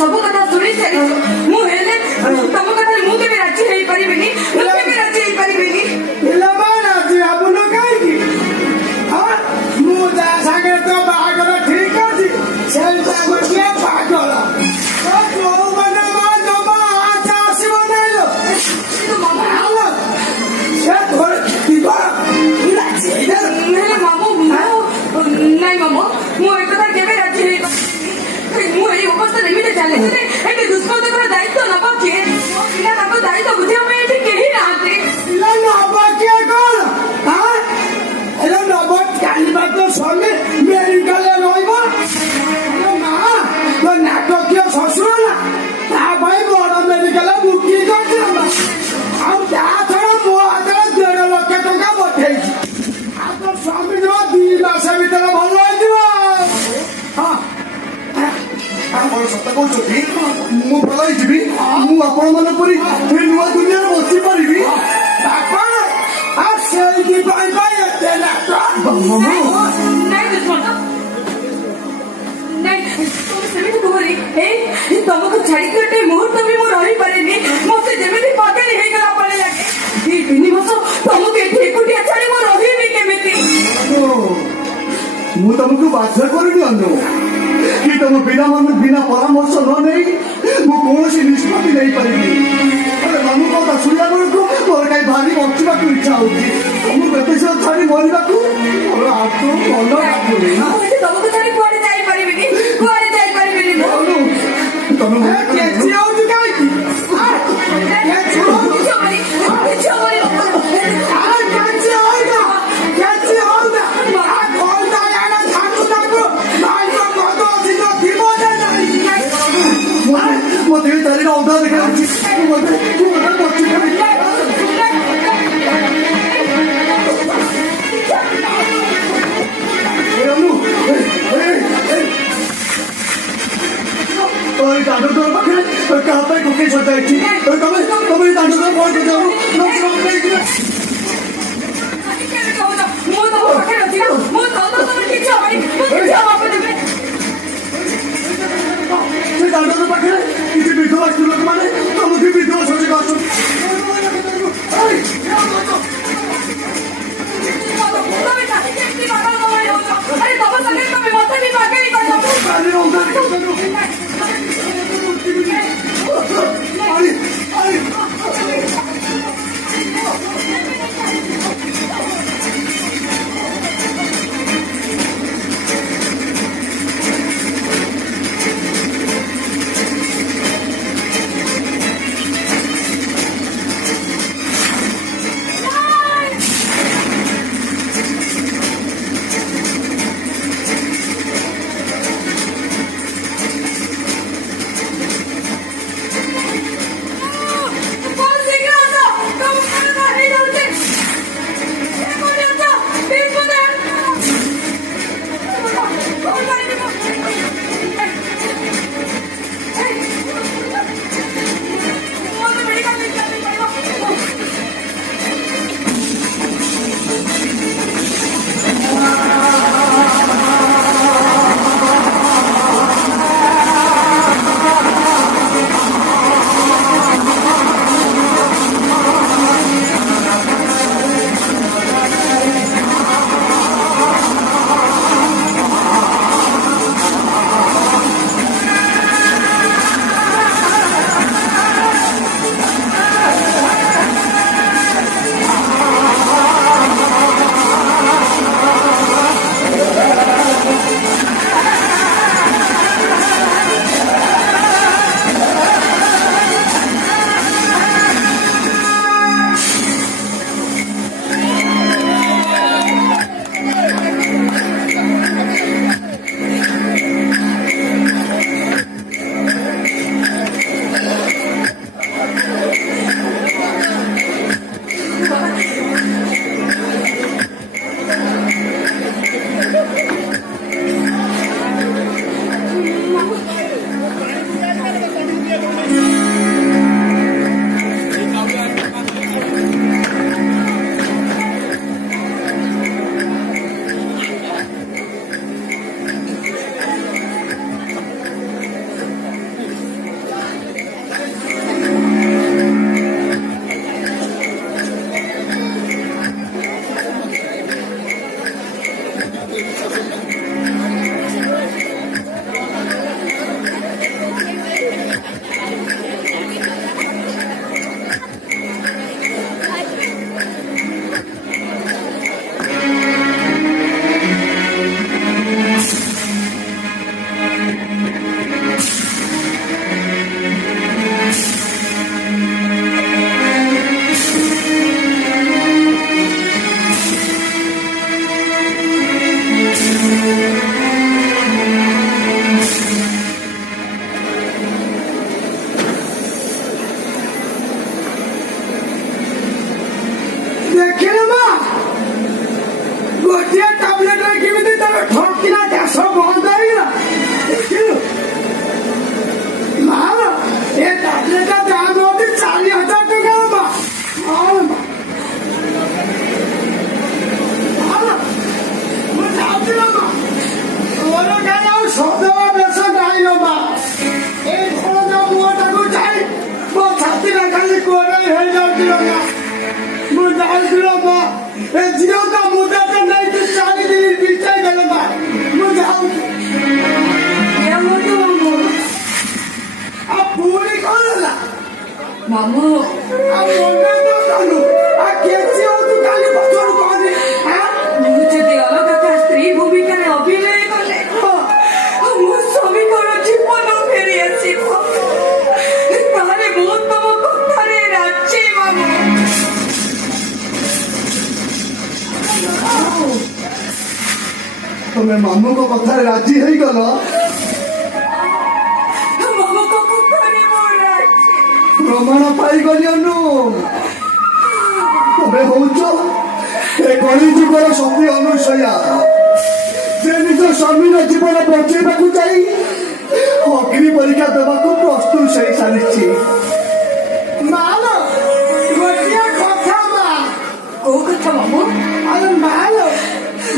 सब कथा शुणी सारी तुम कथा मुझे राजी हो पारे राजी हो पारे ठीक अच्छी पागल नहीं मामू मुझे केवे राजी मुझे उपस्थित एमती चले ये दुष्मंत दायित्व नवा किए पिला दायित्व बुझा कहीं ना नब किए कौन नब जाना तो स्वामी मेडिकल माँ तो नाटकीय शशुर ना बड़ मेडिकल बुकिंग कर छड़ा मो हाथ 1.5 लाख टका पठे स्वामी 2 मास भर भल हो सत कौन पलाई जी मुझे नुआ दुनिया बसी पारि तुमको छाड़ी गोटे मुहूर्त भी मुझे रही पारे मत जमी पगड़ी होगा पड़े लगे 2-3 वर्ष तुमको एकुटिया छाड़ी मुझे रही केमी मु तुमको बाध्य करी अनु कि तुम बिना बिना परामर्श न नहीं मुझे निष्पत्ति नहीं पारि मामू कथा शुणा बेलू मोर कहीं भारी बचा इच्छा होती तुमको छाड़ी मरवा मोर हाथ मन लागुनी तुमको छाड़ी कुआड़े जापारे तुम मत चार अधा देखा दांडोदर पाखे क्या कुके सजाई तुम दांडोदर फोन कर दांडोदर पाखे किसी विधवा स्त्री लोक मैंने तुमको विधवा सजा ଏ ଝିଅଟା ମୁଦାଟା ନେଇକି 4 ଦିନ ବିତେଇ ଦେଲେ ମା ମୁଁ ଯାଉଛି ଏମିତି ମାମୁଁ ଆଉ ପୁଣି କଣ ହେଲା ମାମୁଁ ଆଉ ମନେ ତ କଲୁ ଆଉ କେଛି ହଉଛୁ କାଲି ପଛରୁ କହନି ମୁଁ ଯଦି ଅଲଗା କାହା ସ୍ତ୍ରୀ ଭୂମିକାରେ ଅଭିନୟ କଲେ ମୋ ସ୍ୱାମୀଙ୍କର ଜୀବନ ଫେରି ଆସିବ ତାହେଲେ ମୁଁ ତମ କଥାରେ ରାଜି ମାମୁଁ ତମେ ମାମୁଙ୍କ କଥାରେ ରାଜି ହେଇଗଲ ମାମୁଙ୍କ କଥାରେ ମୁଁ ରାଜି ପ୍ରମାଣ ପାଇଗଲି ଅନୁ ତମେ ହଉଛ ଏ କଳିଯୁଗର ସତୀ ଅନୁସୟା ଯେ ନିଜ ସ୍ୱାମୀର ଜୀବନ ବଞ୍ଚେଇବାକୁ ଯାଇ ଅଗ୍ନି ପରୀକ୍ଷା ଦେବାକୁ ପ୍ରସ୍ତୁତ ହେଇ ସାରିଛି ମାଲ ଗୋଟିଏ କଥା ମା କୋଉ କଥା ମାମୁଁ ଆରେ ମାଲ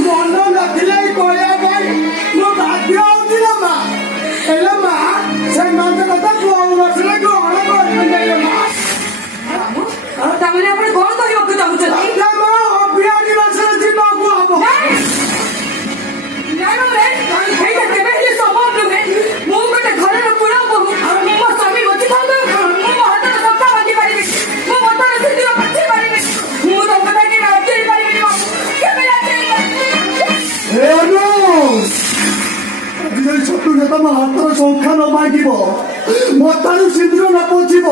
ମନ ନଥିଲେ କହିବା ପାଇଁ ମୁଁ ବାଧ୍ୟ ହଉଥିଲା ମା ହେଲେ ମା ସେମାନେ କଥା କୌଣସିରେ ଗ୍ରହଣ କରିପାରିଲେ ମା ମାମୁଁ ତାମାନେ ଆପଣ କଣ କରିବାକୁ ଚାହୁଁଛନ୍ତି ଅଭିୟାନୀ ମାସରେ ଯିବାକୁ ହବ ଏଇଟା କେବେ ହେଲେ ସମ୍ଭବ ନୁହେଁ ମୁଁ ଗୋଟେ ଘରର ପୁରା ବୋହୂ ମୋ ସ୍ୱାମୀ ବଞ୍ଚିଥାନ୍ତୁ ମୁଁ ମୋ ହାତର ସଫା ବାନ୍ଧି ପାରିବି ମୋ ମତର ସିନ୍ଦୁର ପୋଛି ପାରିବି ମୁଁ ତମ କଥା କି ରାଜି ହେଇପାରିବିନି ମାମୁଁ କେବେ ରାଜି ହେଇପାରିବିନି ଛୋଟୁ ଯେ ତମ ହାତର ସଂଖ୍ୟା ନ ମାଗିବ ମଥାରୁ ସିନ୍ଦୁର ନ ପୋଛିବ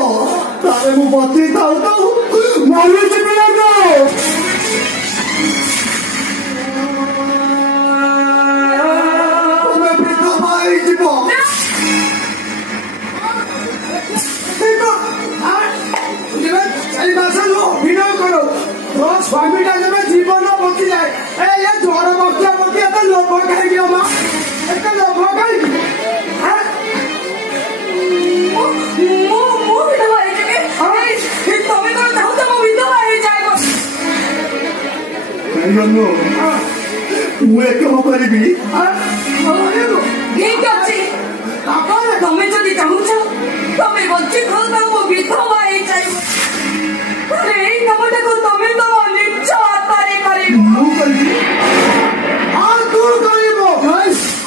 ତାହେଲେ ମୁଁ ବଞ୍ଚେଇ ଥାଉ ଥାଉ ମରିଯିବି ତମେ ବିଧବା ହେଇଯିବ ଚାରି ମାସ ଅଭିନୟ କର ତୋ ସ୍ୱାମୀଟା ଯେବେ ଜୀବନ ବଞ୍ଚିଯାଏ ଏ ଜ୍ୱର ବଞ୍ଚିଆ ବଞ୍ଚିଆ ଏତେ ଲୋଭ ଖାଇକି ମା ଏତେ ଲୋଭ ଖାଇକି ମୁଁ ବିଧବା ହେଇଯିବି ତମେ କଣ ଚାହୁଁଛ ମୁଁ ବିଧବା ହେଇଯାଏ ମୁଁ ଏକମ କରିବି ଠିକ ଅଛି ତମେ ଯଦି ଚାହୁଁଛ ତମେ ବଞ୍ଚିଥାଉ ତ ମୁଁ ବିଧବା ହେଇଯାଏ ଏଇ କାମଟାକୁ ତମେ ତମ ନିଜ ହାତରେ କରିବ ମୁଁ କରିବି ଆଉ ତୁ କରିବ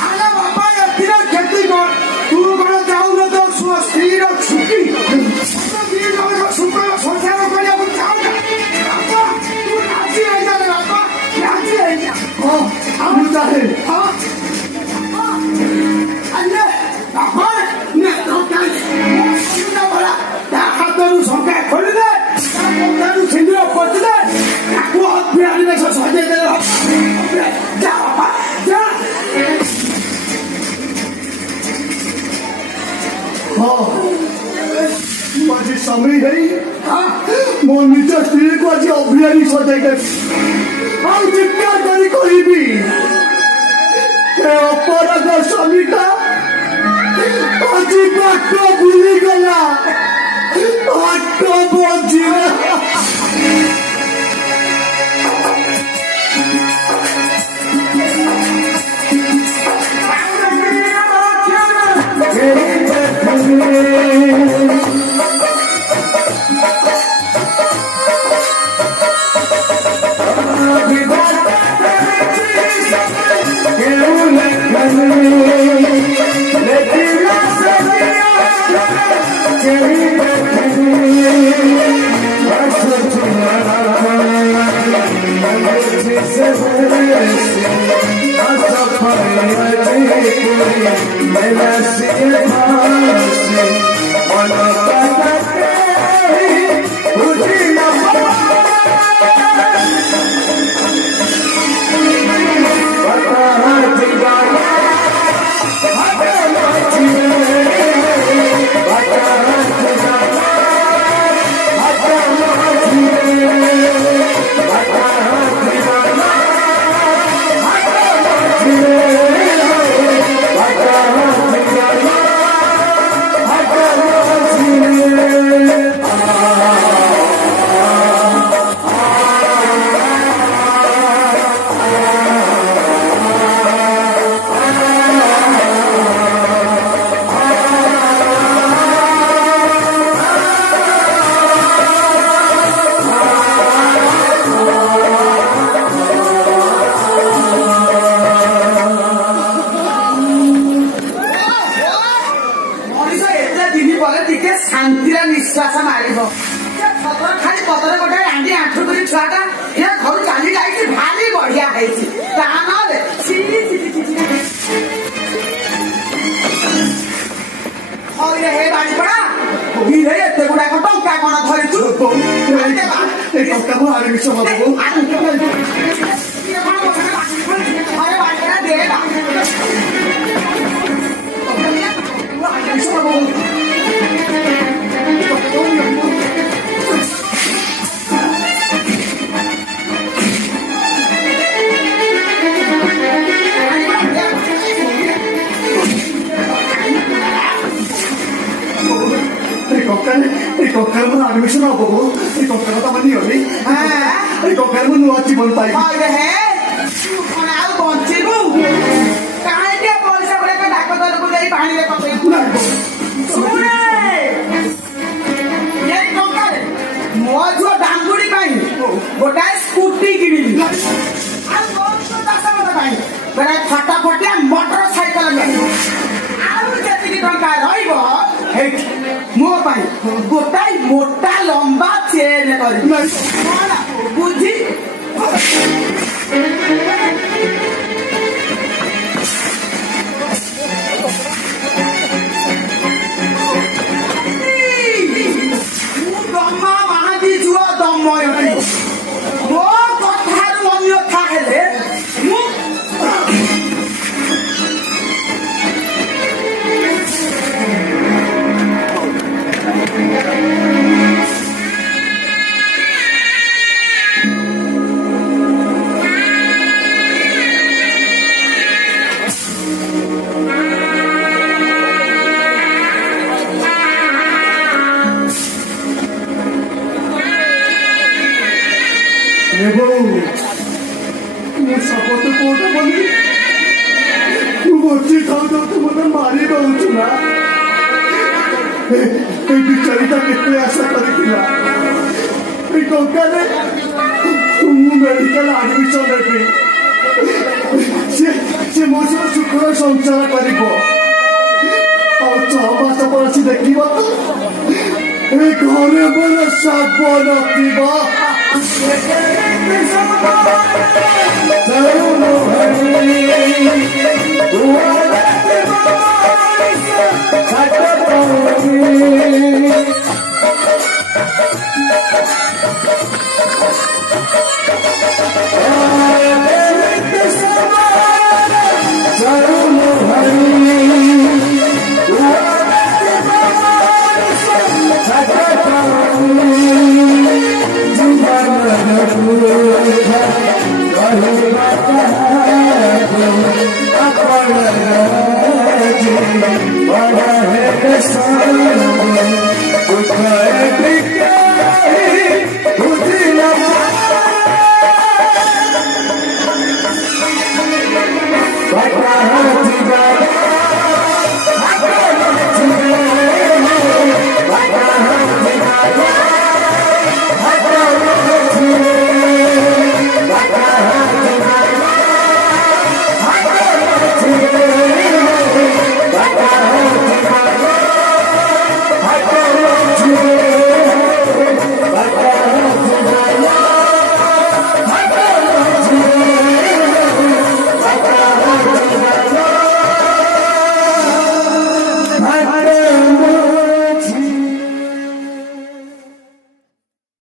ଆରେ ବାପା ଏଥିରେ କ୍ଷତି କର ତୁ କଣ ଚାହୁଁନ ତ ସ୍ତ୍ରୀର ଛୁଟି ସୁଖର ସଂସାର କରିବାକୁ ଚାହୁଁଛ ତୁ ରାଜି ହେଇଯା ବାପା ରାଜି ହେଇଯା ମୁଁ ଚାହେଁ ଆରେ ବାପା ତା ହାତରୁ ସଂଖ୍ୟା ଖୋଲିଦେ ତା ପଦାରୁ ସିନ୍ଦୁର ପଚିଦେ ତାକୁ ଅଭିୟାନୀ ବେଶ ସଜେଇ ଦେଲେ ଯା ବାପା ଯା ମୁଁ ଆଜି ସ୍ୱାମୀ ହେଇ ମୋ ନିଜ ସ୍ତ୍ରୀକୁ ଆଜି ଅଭିୟାନୀ ସଜାଇ ଦେବି ଆଉ ଚିତ୍କାର କରି କହିବି ଏ ଅପରାଧ ସ୍ୱାମୀଟା ଆଜି ବାଟ ଭୁଲିଗଲା ବାଟ ବଞ୍ଚିଲା दिन पर टिके शांतिर निश्वास मारिब खाली पतर गोटे आंटी आंठू करी छुआटा ये घर चली जाइए भारी बढ़िया है हे बाड़ीपड़ा धीरे एते गुड़ाक टंका कौन धरिचु admission apa bu? Ikaw ka na taman yun eh. Ikaw ka naman nuwa si Bontay. Ay, he? Ano ako, Bonsi mo? Kahit niya po, isa ko lang ka nakatalo ko na ipahanin na papay ko. Sune! Yan ikaw ka rin. Mo juo danguri pain. Gotaye scooty kirini. Ang bonso dasa mo na pain. Pero फटाफट motorcycle जी टंका रही मो गोटाई मोटा लंबा chain बुझी दमा महादी जुआ दमय मो कथार अन्यथा हेले बिचारीता कितने आशा करी मेडिकल आडमिशन से मो सब सुखर संसार कर 6 मास पर आसी देख घरे मोर सब Bye.